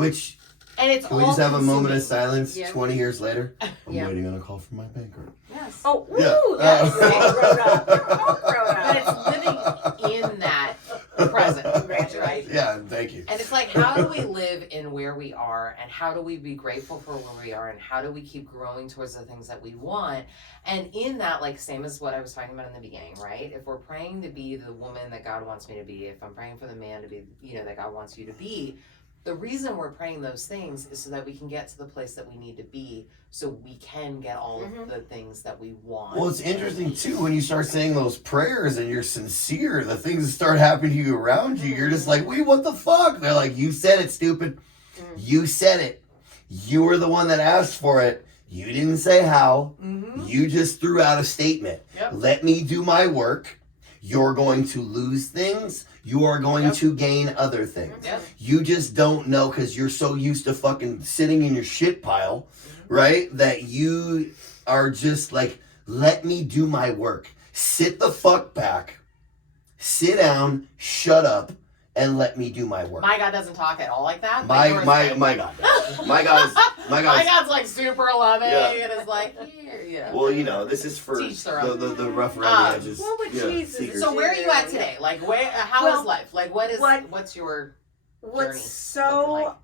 And it's can we just have a moment of silence 20 years later? I'm waiting on a call from my banker. Yes. Oh, woo! Yes. But it's living in that present, right? Yeah, thank you. And it's like, how do we live in where we are, and how do we be grateful for where we are, and how do we keep growing towards the things that we want? And in that, like, same as what I was talking about in the beginning, right? If we're praying to be the woman that God wants me to be, if I'm praying for the man to be, that God wants you to be, the reason we're praying those things is so that we can get to the place that we need to be, so we can get all of the things that we want. Well, it's interesting, too, when you start saying those prayers and you're sincere, the things that start happening to you around you, you're just like, wait, what the fuck? They're like, you said it, stupid. You said it. You were the one that asked for it. You didn't say how. You just threw out a statement. Yep. Let me do my work. You're going to lose things. You are going to gain other things. Yep. You just don't know because you're so used to fucking sitting in your shit pile, right? That you are just like, let me do my work. Sit the fuck back. Sit down, shut up, and let me do my work. My God doesn't talk at all like that. My God. My God's like super loving and is like, here, Well, this is for the rough around the edges. What would Jesus? So where are you at today? Like, how is life? Like, what's your journey? So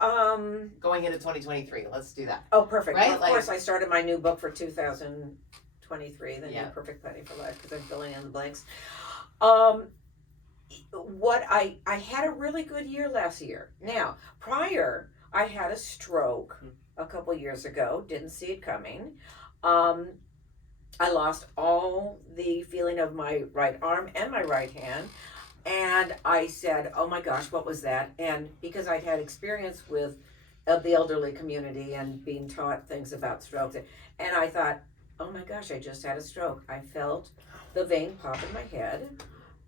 going into 2023? Let's do that. Oh, perfect. Right? Well, of course, I started my new book for 2023, the New Perfect Planning for Life, because I'm filling in the blanks. What I had a really good year last year. Now, prior, I had a stroke a couple years ago. Didn't see it coming. I lost all the feeling of my right arm and my right hand. And I said, oh my gosh, what was that? And because I'd had experience with the elderly community and being taught things about strokes, and I thought, oh my gosh, I just had a stroke. I felt the vein pop in my head.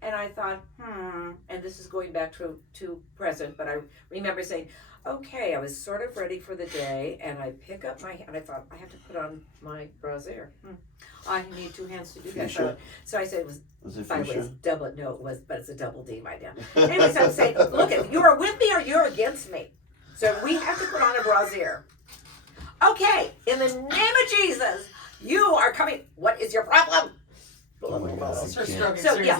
And I thought, and this is going back to present, but I remember saying, okay, I was sort of ready for the day, and I pick up my hand. I thought, I have to put on my brassiere. I need two hands to do that. So I said, was it by the way, it's double, no, it was, but it's a double D, my damn. Anyways, I'm saying, look, you're with me or you're against me. So we have to put on a brassiere. Okay, in the name of Jesus, you are coming. What is your problem? Oh my God,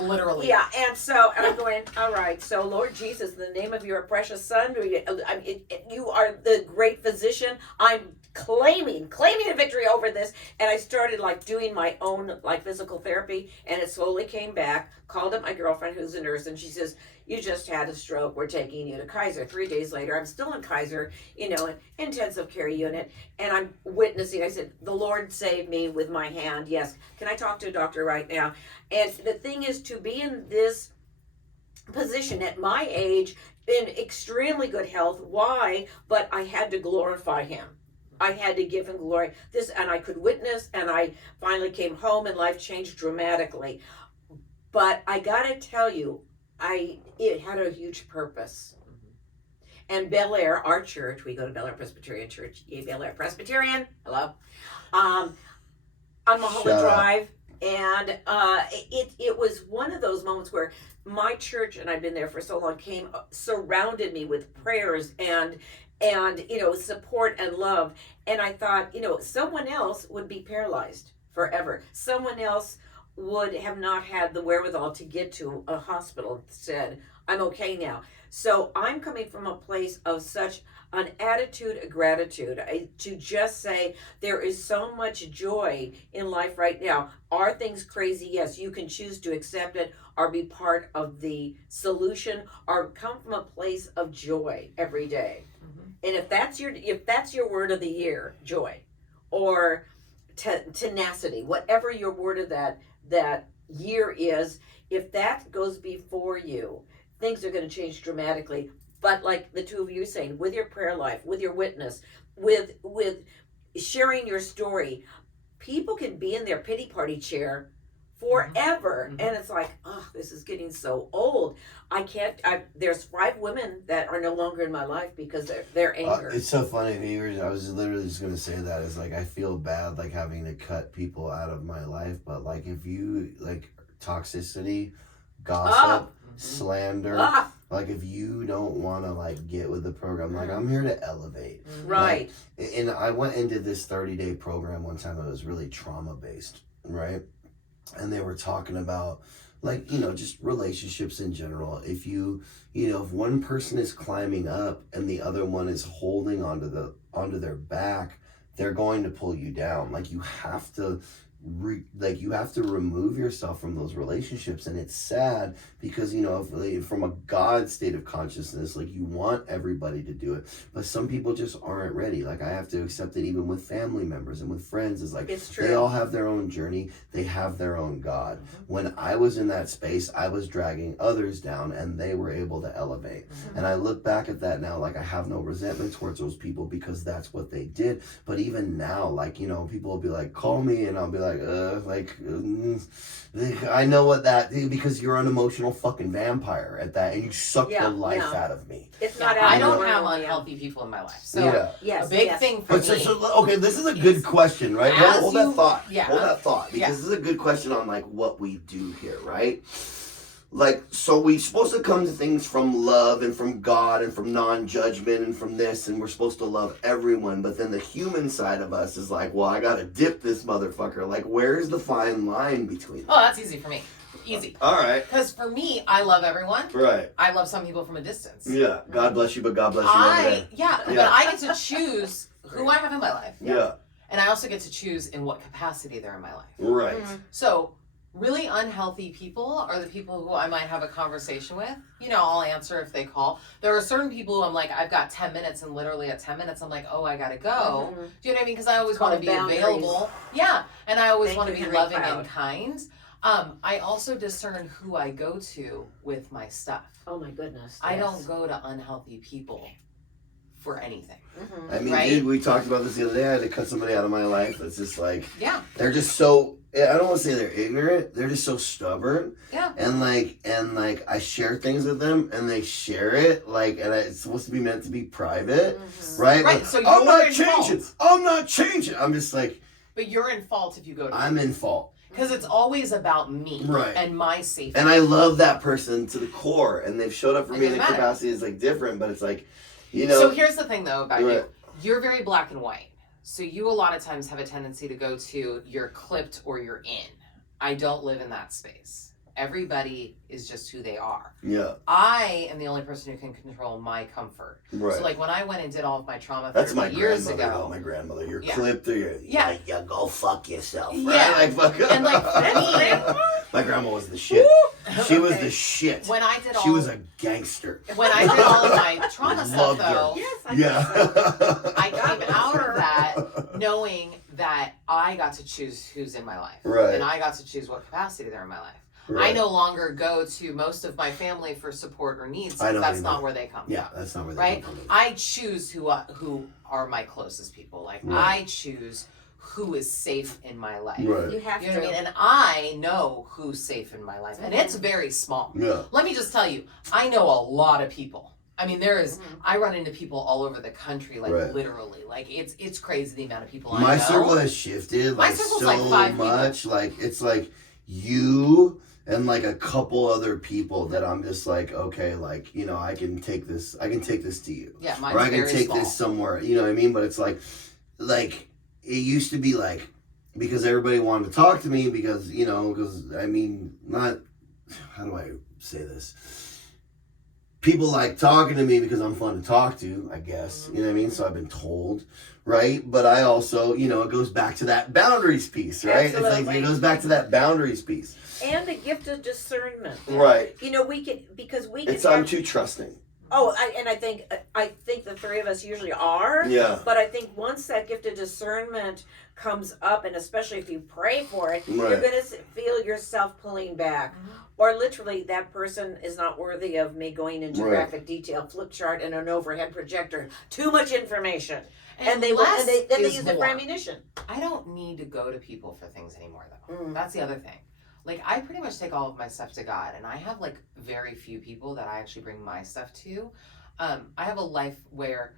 literally. Yeah, and I'm going, all right, so Lord Jesus, in the name of your precious son, you are the great physician. I'm claiming a victory over this. And I started doing my own physical therapy, and it slowly came back. Called up my girlfriend who's a nurse, and she says, you just had a stroke. We're taking you to Kaiser. 3 days later, I'm still in Kaiser, an intensive care unit, and I'm witnessing. I said, the Lord saved me with my hand. Yes. Can I talk to a doctor right now? And the thing is, to be in this position at my age, in extremely good health. Why? But I had to glorify him. I had to give him glory. And I could witness, and I finally came home, and life changed dramatically. But I gotta tell you, it had a huge purpose. And Bel Air, our church, we go to Bel Air Presbyterian Church. Yay, Bel Air Presbyterian. Hello. On Mulholland Drive. And it was one of those moments where my church, and I've been there for so long, surrounded me with prayers and support and love. And I thought, someone else would be paralyzed forever. Someone else would have not had the wherewithal to get to a hospital and said, I'm okay now. So I'm coming from a place of such an attitude of gratitude to just say there is so much joy in life right now. Are things crazy? Yes, you can choose to accept it or be part of the solution or come from a place of joy every day. Mm-hmm. And if that's your word of the year, joy, or tenacity, whatever your word of that year is, if that goes before you, things are going to change dramatically. But like the two of you saying, with your prayer life, with your witness, with sharing your story, people can be in their pity party chair forever. Mm-hmm. And it's like, oh, this is getting so old. There's 5 women that are no longer in my life because they're anger. It's so funny. I was literally just going to say that. Is like, I feel bad like having to cut people out of my life. But like, if you like toxicity, gossip, slander, like if you don't want to like get with the program, like I'm here to elevate. Right. Like, and I went into this 30-day program one time. It was really trauma based, right? And they were talking about like, you know, just relationships in general. If if one person is climbing up and the other one is holding onto their back, they're going to pull you down. Like you have to remove yourself from those relationships. And it's sad because, you know, from a God state of consciousness, like you want everybody to do it, but some people just aren't ready. Like I have to accept it even with family members and with friends. Is like, it's true. They all have their own journey. They have their own God. Mm-hmm. When I was in that space, I was dragging others down and they were able to elevate. Mm-hmm. And I look back at that now, like I have no resentment towards those people because that's what they did. But even now, like, you know, people will be like, call me, and I'll be like, I know what that, because you're an emotional fucking vampire at that, and you suck the life out of me. It's not. I don't have unhealthy people in my life, so a big thing for me. So, okay, this is a good question, right? Hold that thought. Yeah. Hold that thought, because this is a good question on like what we do here, right? Like, so we're supposed to come to things from love and from God and from non-judgment and from this, and we're supposed to love everyone, but then the human side of us is like, well, I gotta dip this motherfucker. Like, where's the fine line between Oh, that's easy for me. Easy. All right. Because for me, I love everyone. Right. I love some people from a distance. Yeah. God bless you, but God bless you. But I get to choose who I have in my life. Yeah. And I also get to choose in what capacity they're in my life. Right. Mm-hmm. So really unhealthy people are the people who I might have a conversation with. You know, I'll answer if they call. There are certain people who I'm like, I've got 10 minutes, and literally at 10 minutes, I'm like, oh, I gotta go. Mm-hmm. Do you know what I mean? Because I always want to be available. Yeah, and I always want to be loving and kind. I also discern who I go to with my stuff. Oh my goodness. I don't go to unhealthy people for anything. Mm-hmm. I mean, dude, we talked about this the other day. I had to cut somebody out of my life that's just like, they're just so, I don't want to say they're ignorant, they're just so stubborn. Yeah. And like I share things with them and they share it, like, and it's supposed to be meant to be private, right? Right, but so I'm not changing. I'm just like. But you're in fault if you go to I'm in fault. Because it's always about me and my safety. And I love that person to the core, and they've showed up for me in a capacity that's like different, but it's like, you know. So here's the thing though about you. You're very black and white. So you a lot of times have a tendency to go to you're clipped or you're in. I don't live in that space. Everybody is just who they are. Yeah. I am the only person who can control my comfort. Right. So like when I went and did all of my trauma therapy years ago. My grandmother. You're clipped or you're you go fuck yourself. Right? Yeah. Like fuck. And like my grandma was the shit. She was the shit. When I did she was a gangster. When I did all of my trauma stuff though, I came out of that knowing that I got to choose who's in my life. Right. And I got to choose what capacity they're in my life. Right. I no longer go to most of my family for support or needs because that's not where they come from. Yeah, that's not where they come from. I choose who are my closest people. Like I choose who is safe in my life. Right. You have to. Know what I mean? And I know who's safe in my life. And it's very small. Yeah. Let me just tell you, I know a lot of people. I mean, I run into people all over the country, like literally. Like it's crazy the amount of people I know. My circle has shifted like so like 5 much. People. Like it's like you and like a couple other people that I'm just like, okay, like, you know, I can take this to you. Yeah, mine's or I can very take small. this somewhere, you know what I mean? But it's like it used to be like because everybody wanted to talk to me because, I mean, not, how do I say this? People like talking to me because I'm fun to talk to, I guess. You know what I mean? So I've been told, right? But I also, it goes back to that boundaries piece, right? Absolutely. It's like it goes back to that boundaries piece. And the gift of discernment. Right. We can, because we can. I'm too trusting. Oh, I think the three of us usually are. Yeah. But I think once that gift of discernment comes up, and especially if you pray for it, Right. you're going to feel yourself pulling back. Or literally, that person is not worthy of me going into Right. graphic detail, flip chart, and an overhead projector. Too much information. And they less use is it for more. ammunition. I don't need to go to people for things anymore, though. Mm. That's the other thing. Like, I pretty much take all of my stuff to God, and I have, like, very few people that I actually bring my stuff to. I have a life where,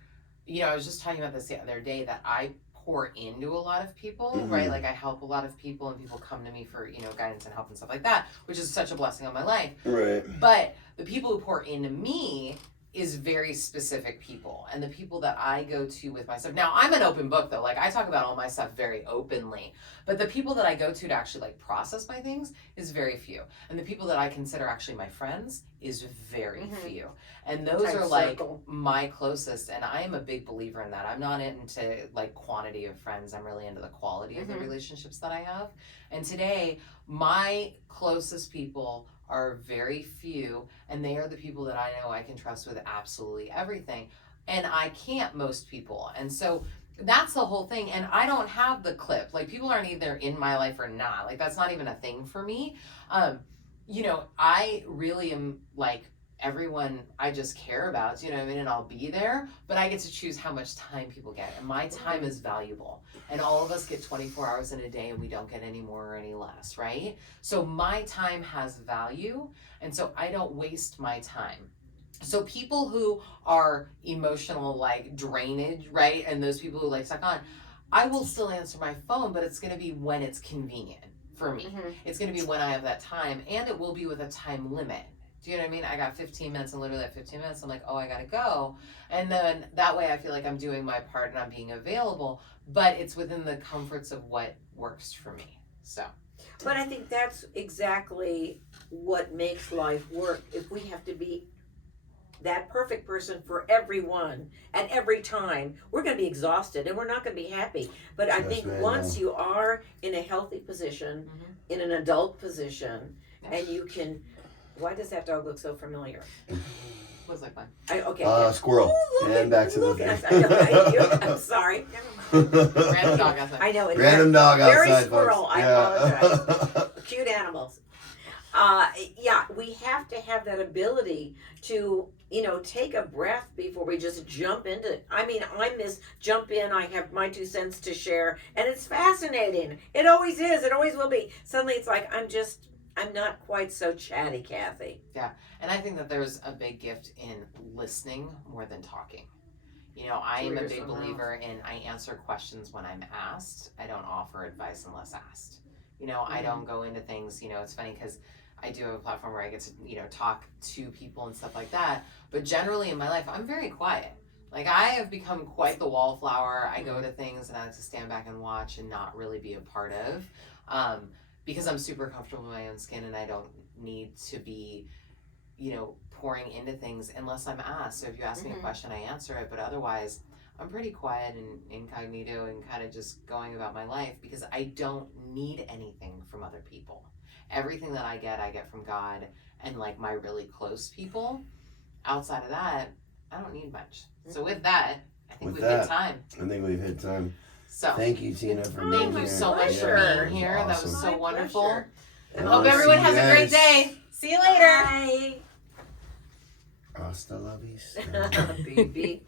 I was just talking about this the other day, that I pour into a lot of people, Mhm. right? Like, I help a lot of people, and people come to me for, guidance and help and stuff like that, which is such a blessing on my life. Right. But the people who pour into me is very specific people, and the people that I go to with my stuff. Now, I'm an open book, though. Like, I talk about all my stuff very openly, but the people that I go to actually, like, process my things is very few. And the people that I consider actually my friends is very few. And those Tight are, like, circle. my closest, and I am a big believer in that. I'm not into, like, quantity of friends. I'm really into the quality of the relationships that I have. And today, my closest people are very few, and they are the people that I know I can trust with absolutely everything, and I can't most people. And so that's the whole thing. And I don't have the clip, like, people aren't either in my life or not, like, that's not even a thing for me. I really am, like, everyone I just care about, you know what I mean, and I'll be there, but I get to choose how much time people get, and my time is valuable, and all of us get 24 hours in a day, and we don't get any more or any less, right? So my time has value, and so I don't waste my time. So people who are emotional, like, drainage, right, and those people who, like, suck on, I will still answer my phone, but it's going to be when it's convenient for me. It's going to be when I have that time, and it will be with a time limit. Do you know what I mean? I got 15 minutes, and literally at 15 minutes, I'm like, oh, I gotta go. And then that way I feel like I'm doing my part and I'm being available, but it's within the comforts of what works for me. So. But I think that's exactly what makes life work. If we have to be that perfect person for everyone at every time, we're going to be exhausted and we're not going to be happy. But I think once you are in a healthy position, in an adult position, and you can. Why does that dog look so familiar? What's that fun? Squirrel. And back to the thing. I'm sorry. Random dog outside. I know. Random dog outside. Very squirrel. Folks. I apologize. Cute animals. We have to have that ability to, take a breath before we just jump into it. I mean, I'm this jump in, I have my 2 cents to share, and it's fascinating. It always is. It always will be. Suddenly it's like, I'm not quite so chatty, Kathy. Yeah, and I think that there's a big gift in listening more than talking. I am a big believer in I answer questions when I'm asked. I don't offer advice unless asked. I don't go into things, it's funny because I do have a platform where I get to, talk to people and stuff like that. But generally in my life, I'm very quiet. Like, I have become quite the wallflower. I go to things and I like to stand back and watch and not really be a part of. Because I'm super comfortable in my own skin and I don't need to be, pouring into things unless I'm asked. So if you ask me a question, I answer it. But otherwise, I'm pretty quiet and incognito and kind of just going about my life because I don't need anything from other people. Everything that I get from God and, like, my really close people. Outside of that, I don't need much. So with that, I think we've hit time. I think we've hit time. So thank you, Tina, for being here. Thank you so much for being here. Awesome. That was so wonderful. Pleasure. I hope everyone has a great day. See you later. Bye. Hasta la vista. Baby.